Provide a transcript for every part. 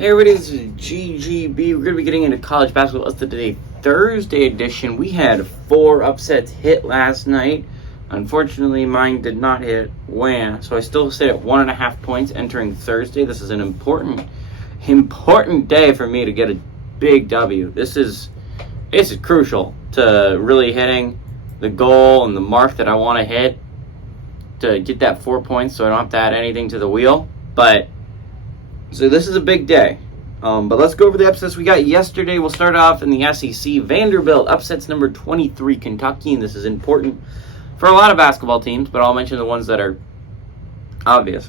Hey everybody, this is GGB. We're going to be getting into college basketball today, Thursday edition. We had 4 upsets hit last night. Unfortunately, mine did not hit. Wham! So I still sit at 1.5 points entering Thursday. This is an important day for me to get a big W. This is crucial to really hitting the goal and the mark that I want to hit to get that 4 points, so I don't have to add anything to the wheel. So this is a big day. But let's go over the upsets we got yesterday. We'll start off in the SEC. Vanderbilt upsets number 23 Kentucky, and this is important for a lot of basketball teams, but I'll mention the ones that are obvious.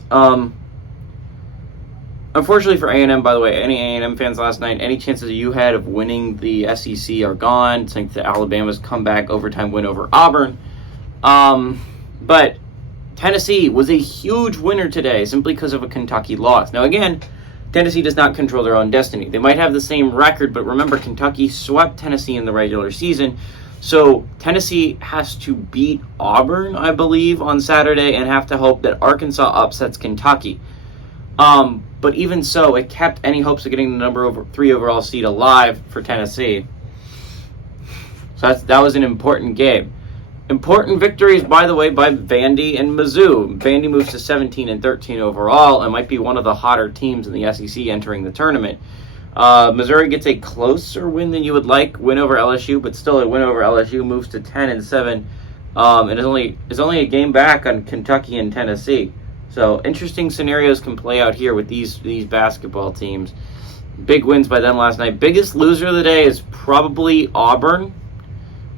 Unfortunately for A&M, by the way, any A&M fans last night, any chances you had of winning the SEC are gone. Thanks to Alabama's comeback overtime win over Auburn. But Tennessee was a huge winner today simply because of a Kentucky loss. Now, again, Tennessee does not control their own destiny. They might have the same record, but remember, Kentucky swept Tennessee in the regular season. So Tennessee has to beat Auburn, I believe, on Saturday and have to hope that Arkansas upsets Kentucky. But even so, it kept any hopes of getting the number 3 overall seed alive for Tennessee. So that was an important game. Important victories, by the way, by Vandy and Mizzou. Vandy moves to 17 and 13 overall and might be one of the hotter teams in the SEC entering the tournament. Missouri gets a closer win than you would like, win over LSU, but still a win over LSU, moves to 10 and 7, and is only a game back on Kentucky and Tennessee. So interesting scenarios can play out here with these basketball teams. Big wins by them last night. Biggest loser of the day is probably Auburn.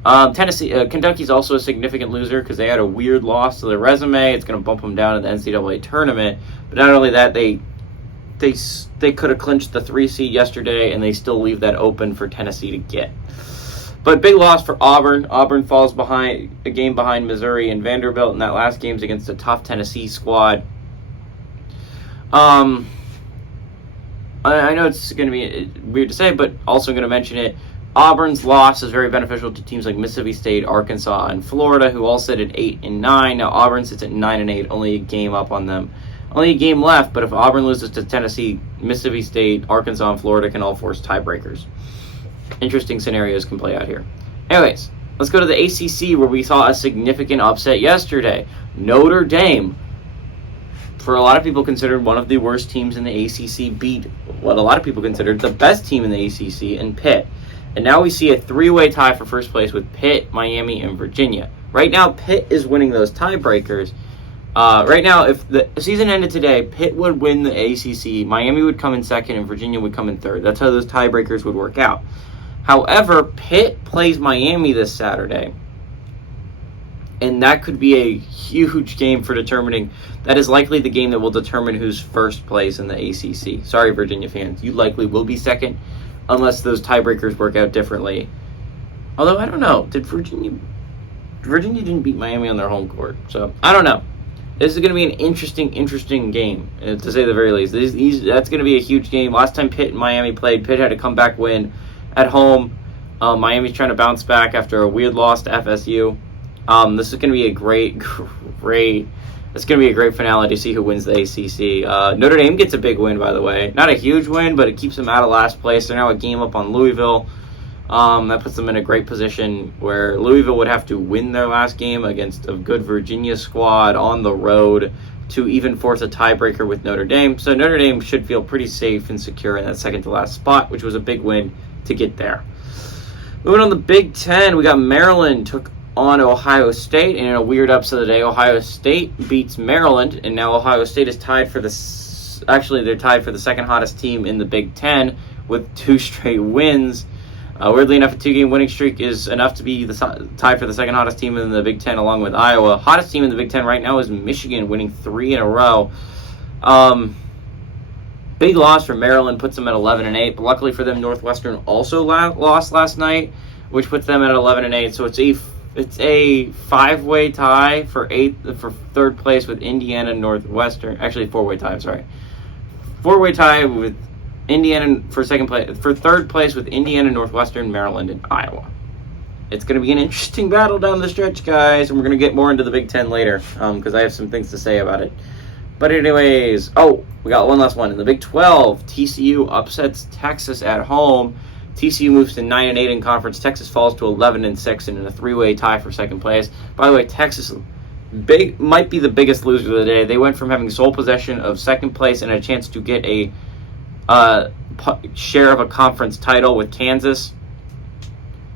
Kentucky's also a significant loser because they had a weird loss to their resume. It's going to bump them down in the NCAA tournament. But not only that, they could have clinched the 3 seed yesterday, and they still leave that open for Tennessee to get. But big loss for Auburn. Auburn falls behind a game behind Missouri and Vanderbilt, and that last game's against a tough Tennessee squad. I know it's going to be weird to say, but also going to mention it. Auburn's loss is very beneficial to teams like Mississippi State, Arkansas, and Florida, who all sit at 8 and 9. Now Auburn sits at 9 and 8, only a game up on them. Only a game left, but if Auburn loses to Tennessee, Mississippi State, Arkansas, and Florida can all force tiebreakers. Interesting scenarios can play out here. Anyways, let's go to the ACC, where we saw a significant upset yesterday. Notre Dame, for a lot of people considered one of the worst teams in the ACC, beat what a lot of people considered the best team in the ACC in Pitt. And now we see a 3-way tie for first place with Pitt, Miami, and Virginia. Right now, Pitt is winning those tiebreakers. Right now, if the season ended today, Pitt would win the ACC, Miami would come in second, and Virginia would come in third. That's how those tiebreakers would work out. However, Pitt plays Miami this Saturday, and that could be a huge game for determining. That is likely the game that will determine who's first place in the ACC. Sorry, Virginia fans. You likely will be second, unless those tiebreakers work out differently. Although, I don't know. Virginia didn't beat Miami on their home court. So, I don't know. This is going to be an interesting game, to say the very least. That's going to be a huge game. Last time Pitt and Miami played, Pitt had a comeback win at home. Miami's trying to bounce back after a weird loss to FSU. This is going to be a great finale to see who wins the ACC. Notre Dame gets a big win, by the way. Not a huge win, but it keeps them out of last place. They're now a game up on Louisville. That puts them in a great position where Louisville would have to win their last game against a good Virginia squad on the road to even force a tiebreaker with Notre Dame. So Notre Dame should feel pretty safe and secure in that second-to-last spot, which was a big win to get there. Moving on to the Big Ten, we got Maryland took on Ohio State, and in a weird upset of the day, Ohio State beats Maryland, and now Ohio State is tied for they're tied for the second hottest team in the Big Ten with 2 straight wins. Weirdly enough, a 2-game winning streak is enough to be tied for the second hottest team in the Big Ten, along with Iowa. Hottest team in the Big Ten right now is Michigan, winning 3 in a row. Big loss for Maryland, puts them at 11 and 8. But luckily for them, Northwestern also lost last night, which puts them at 11 and 8. So it's a 5-way tie for third place with Indiana and Northwestern. Actually, 4-way tie. I'm sorry, 4-way tie with Indiana for third place with Indiana, Northwestern, Maryland, and Iowa. It's going to be an interesting battle down the stretch, guys, and we're going to get more into the Big Ten later because I have some things to say about it. But anyways, oh, we got one last one. In the Big 12, TCU upsets Texas at home. TCU moves to 9-8 in conference. Texas falls to 11-6 and in a three-way tie for second place. By the way, Texas might be the biggest loser of the day. They went from having sole possession of second place and a chance to get a share of a conference title with Kansas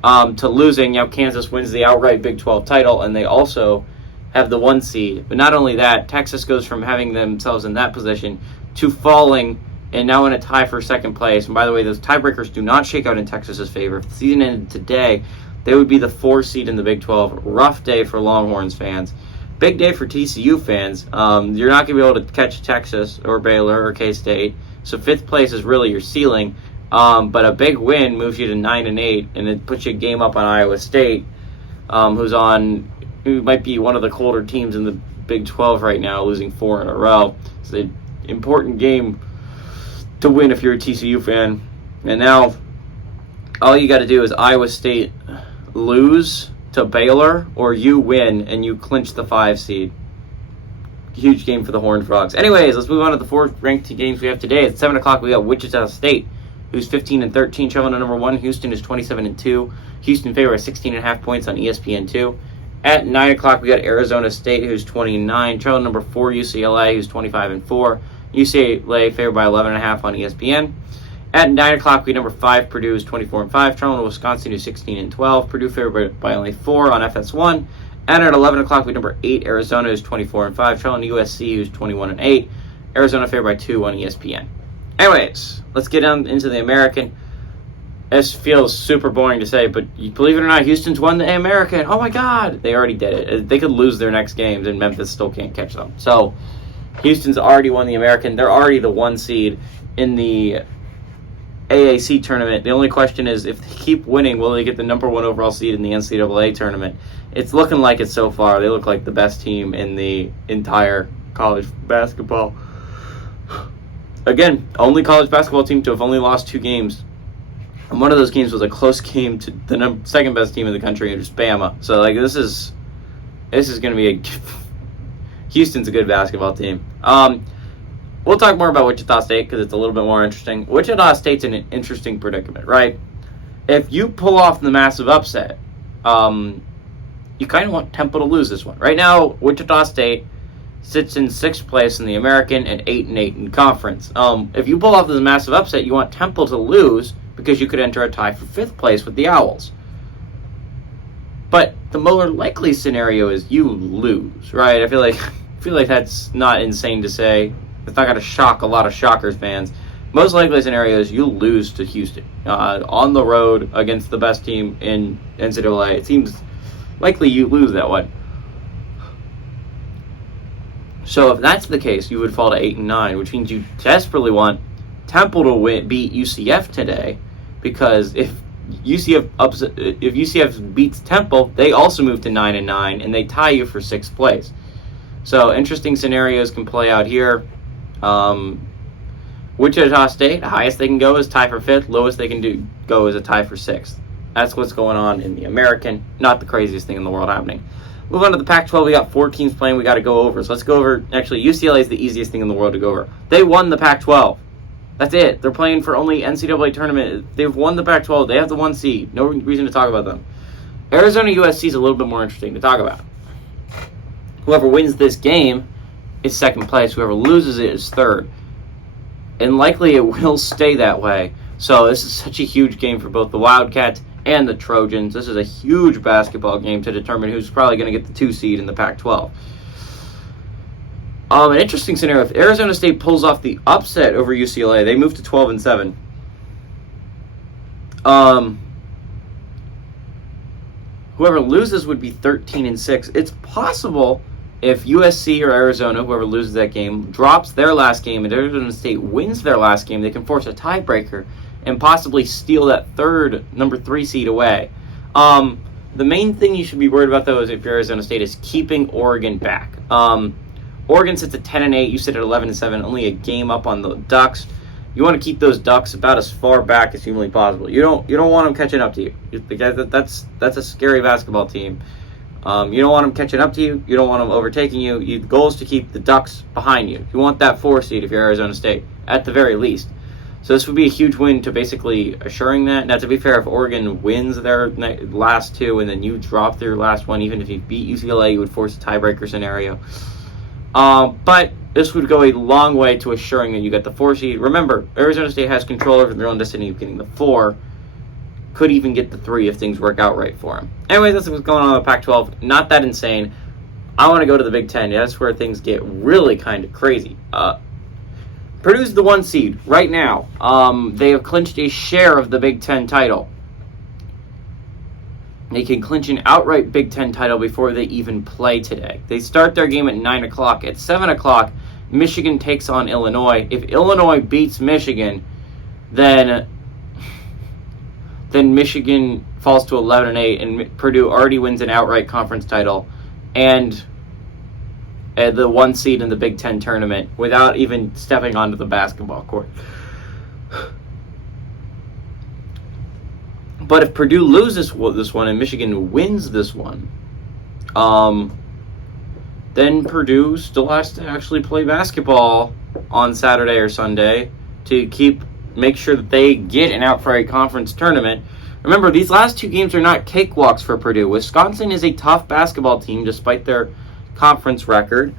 to losing. Now Kansas wins the outright Big 12 title, and they also have the 1 seed. But not only that, Texas goes from having themselves in that position to falling and now in a tie for second place. And by the way, those tiebreakers do not shake out in Texas's favor. If the season ended today, they would be the 4 seed in the Big 12. Rough day for Longhorns fans. Big day for TCU fans. You're not going to be able to catch Texas or Baylor or K-State. So 5th place is really your ceiling. But a big win moves you to 9-8, and it puts you a game up on Iowa State, who might be one of the colder teams in the Big 12 right now, losing 4 in a row. It's an important game to win if you're a TCU fan. And now all you got to do is Iowa State lose to Baylor, or you win and you clinch the 5 seed. Huge game for the Horned Frogs. Anyways, let's move on to the 4 ranked games we have today. At 7 o'clock, we got Wichita State, who's 15-13, traveling to number 1. Houston is 27-2. Houston favored by 16.5 points on ESPN2. At 9 o'clock, we got Arizona State, who's 29, traveling number 4. UCLA, who's 25-4. UCLA favored by 11.5 on ESPN. At 9 o'clock, we number 5, Purdue is 24-5, traveling to Wisconsin, who's 16-12. Purdue favored by only 4 on FS1. And at 11 o'clock, we number 8, Arizona is 24-5, traveling to USC, who's 21-8. Arizona favored by 2 on ESPN. Anyways, let's get on into the American. This feels super boring to say, but believe it or not, Houston's won the American. Oh my God, they already did it. They could lose their next games, and Memphis still can't catch them. So Houston's already won the American. They're already the 1 seed in the AAC tournament. The only question is, if they keep winning, will they get the number 1 overall seed in the NCAA tournament? It's looking like it so far. They look like the best team in the entire college basketball. Again, only college basketball team to have only lost 2 games. And one of those games was a close game to the second best team in the country, and just Bama. So this is going to be Houston's a good basketball team. We'll talk more about Wichita State because it's a little bit more interesting. Wichita State's in an interesting predicament, right? If you pull off the massive upset, you kind of want Temple to lose this one. Right now, Wichita State sits in 6th place in the American and 8-8 in conference. If you pull off the massive upset, you want Temple to lose because you could enter a tie for 5th place with the Owls. But the more likely scenario is you lose, right? I feel like that's not insane to say. It's not going to shock a lot of Shockers fans. Most likely scenario is you lose to Houston on the road against the best team in NCAA. It seems likely you lose that one. So if that's the case, you would fall to 8-9, which means you desperately want Temple to beat UCF today, because if UCF beats Temple, they also move to 9-9, and they tie you for 6th place. So interesting scenarios can play out here. Wichita State, highest they can go is tie for 5th. Lowest they can go is a tie for 6th. That's what's going on in the American. Not the craziest thing in the world happening. Move on to the Pac-12. We got 4 teams playing we got to go over. So let's go over. Actually, UCLA is the easiest thing in the world to go over. They won the Pac-12. That's it. They're playing for only NCAA tournament. They've won the Pac-12. They have the 1 seed. No reason to talk about them. Arizona USC is a little bit more interesting to talk about. Whoever wins this game is 2nd place. Whoever loses it is 3rd. And likely it will stay that way. So this is such a huge game for both the Wildcats and the Trojans. This is a huge basketball game to determine who's probably going to get the 2 seed in the Pac-12. An interesting scenario, if Arizona State pulls off the upset over UCLA, they move to 12-7. Whoever loses would be 13-6. It's possible if USC or Arizona, whoever loses that game, drops their last game and Arizona State wins their last game, they can force a tiebreaker and possibly steal that number 3 seed away. The main thing you should be worried about, though, is if you're Arizona State, is keeping Oregon back. Oregon sits at 10-8. You sit at 11-7, only a game up on the Ducks. You want to keep those Ducks about as far back as humanly possible. You don't want them catching up to you. That's a scary basketball team. You don't want them catching up to you. You don't want them overtaking you. The goal is to keep the Ducks behind you. You want that 4 seed if you're Arizona State, at the very least. So this would be a huge win to basically assuring that. Now, to be fair, if Oregon wins their last 2 and then you drop their last one, even if you beat UCLA, you would force a tiebreaker scenario. But this would go a long way to assuring that you get the 4 seed. Remember, Arizona State has control over their own destiny of getting the 4. Could even get the 3 if things work out right for them. Anyways, that's what's going on with Pac-12. Not that insane. I want to go to the Big Ten. That's where things get really kind of crazy. Purdue's the 1 seed right now. They have clinched a share of the Big Ten title. They can clinch an outright Big Ten title before they even play today. They start their game at 9 o'clock. At 7 o'clock, Michigan takes on Illinois. If Illinois beats Michigan, then Michigan falls to 11-8, and Purdue already wins an outright conference title and the 1 seed in the Big Ten tournament without even stepping onto the basketball court. But if Purdue loses this one and Michigan wins this one, then Purdue still has to actually play basketball on Saturday or Sunday to make sure that they get an outright conference tournament. Remember, these last 2 games are not cakewalks for Purdue. Wisconsin is a tough basketball team despite their conference record.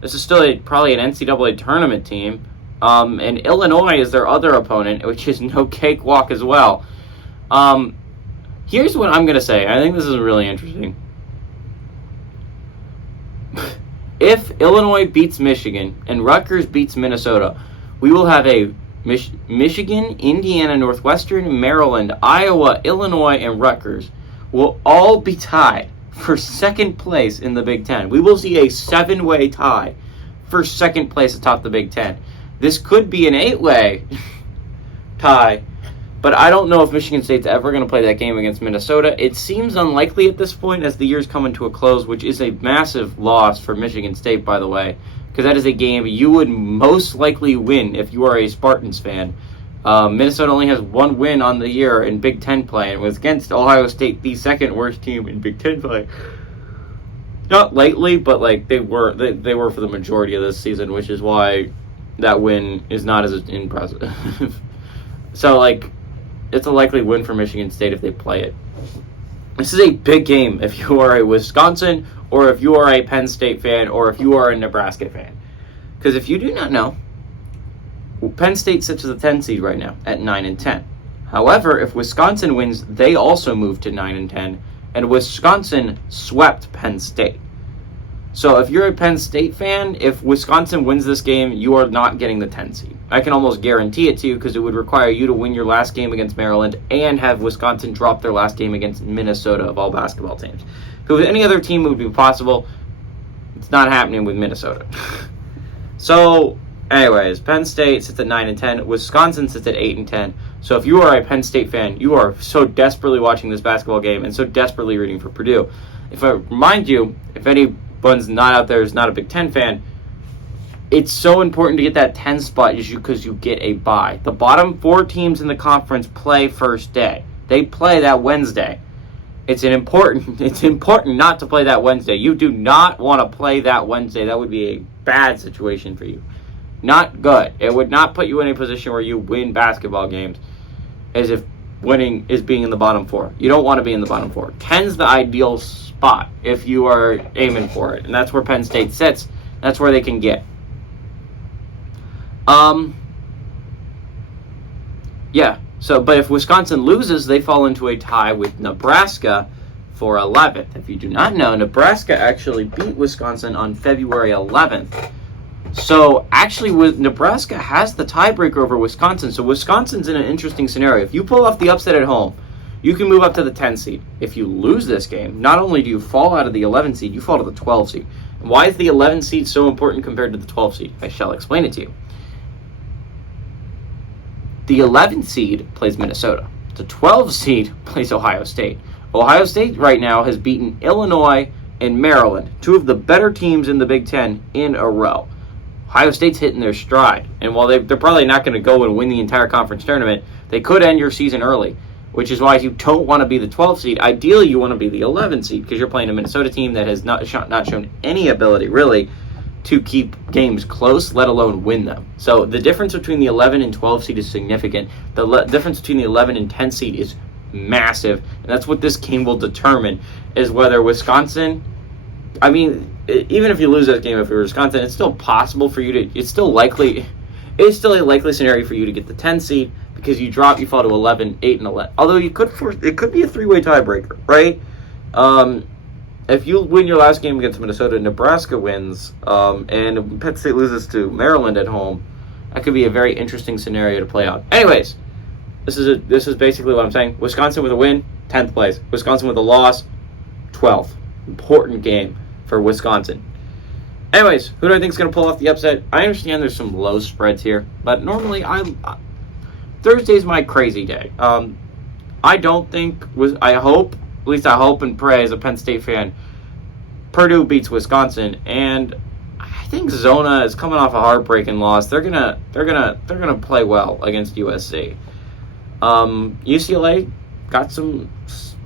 This is still probably an NCAA tournament team. And Illinois is their other opponent, which is no cakewalk as well. Here's what I'm going to say. I think this is really interesting. If Illinois beats Michigan and Rutgers beats Minnesota, we will have a Michigan, Indiana, Northwestern, Maryland, Iowa, Illinois, and Rutgers will all be tied for second place in the Big Ten. We will see a 7-way tie for second place atop the Big Ten. This could be an 8-way tie, but I don't know if Michigan State's ever going to play that game against Minnesota. It seems unlikely at this point as the year's coming to a close, which is a massive loss for Michigan State, by the way, because that is a game you would most likely win if you are a Spartans fan. Minnesota only has 1 win on the year in Big Ten play, and was against Ohio State, the second worst team in Big Ten play. Not lately, but they were for the majority of this season, which is why that win is not as impressive. So, it's a likely win for Michigan State if they play it. This is a big game if you are a Wisconsin, or if you are a Penn State fan, or if you are a Nebraska fan. Because if you do not know, Penn State sits as a 10 seed right now at 9 and 10. However, if Wisconsin wins, they also move to 9 and 10, and Wisconsin swept Penn State. So if you're a Penn State fan, if Wisconsin wins this game, you are not getting the 10 seed. I can almost guarantee it to you because it would require you to win your last game against Maryland and have Wisconsin drop their last game against Minnesota of all basketball teams. If it was any other team, it would be possible. It's not happening with Minnesota. So, anyways, Penn State sits at 9 and 10. Wisconsin sits at 8 and 10. So if you are a Penn State fan, you are so desperately watching this basketball game and so desperately rooting for Purdue. If I remind you, if anyone's not out there who's not a Big Ten fan, it's so important to get that 10 spot just because you get a bye. The bottom 4 teams in the conference play first day. They play that Wednesday. It's important not to play that Wednesday. You do not want to play that Wednesday. That would be a bad situation for you. Not good. It would not put you in a position where you win basketball games as if winning is being in the bottom 4. You don't want to be in the bottom 4. 10's the ideal spot if you are aiming for it. And that's where Penn State sits. That's where they can get. Yeah. So, but if Wisconsin loses, they fall into a tie with Nebraska for 11th. If you do not know, Nebraska actually beat Wisconsin on February 11th. So, actually, Nebraska has the tiebreaker over Wisconsin. So, Wisconsin's in an interesting scenario. If you pull off the upset at home, you can move up to the 10 seed. If you lose this game, not only do you fall out of the 11 seed, you fall to the 12 seed. And why is the 11 seed so important compared to the 12 seed? I shall explain it to you. The 11th seed plays Minnesota. The 12th seed plays Ohio State. Ohio State right now has beaten Illinois and Maryland, 2 of the better teams in the Big Ten, in a row. Ohio State's hitting their stride. And while they're probably not going to go and win the entire conference tournament, they could end your season early. which is why you don't want to be the 12th seed. Ideally, you want to be the 11th seed because you're playing a Minnesota team that has not shown any ability, really, to keep games close, let alone win them. So the difference between the 11 and 12 seed is significant. The difference between the 11 and 10 seed is massive, and that's what this game will determine, is whether Wisconsin, I mean, even if you lose that game, if you're Wisconsin, it's still possible for you to, it's still a likely scenario for you to get the 10 seed, because you fall to 11, 8, and 11. Although it could be a three-way tiebreaker, right? If you win your last game against Minnesota, Nebraska wins, and Penn State loses to Maryland at home, that could be a very interesting scenario to play out. Anyways, this is basically what I'm saying. Wisconsin with a win, 10th place. Wisconsin with a loss, 12th. Important game for Wisconsin. Anyways, who do I think is going to pull off the upset? I understand there's some low spreads here, but normally Thursday's my crazy day. I hope and pray as a Penn State fan, Purdue beats Wisconsin, and I think Zona is coming off a heartbreaking loss. They're gonna play well against USC. UCLA got some.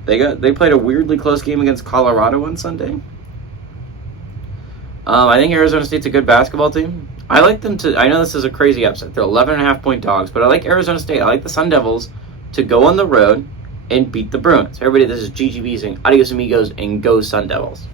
They played a weirdly close game against Colorado on Sunday. I think Arizona State's a good basketball team. I like them to. I know this is a crazy upset. They're 11.5-point dogs, but I like Arizona State. I like the Sun Devils to go on the road and beat the Bruins. Everybody, this is GGB saying adios amigos and go Sun Devils.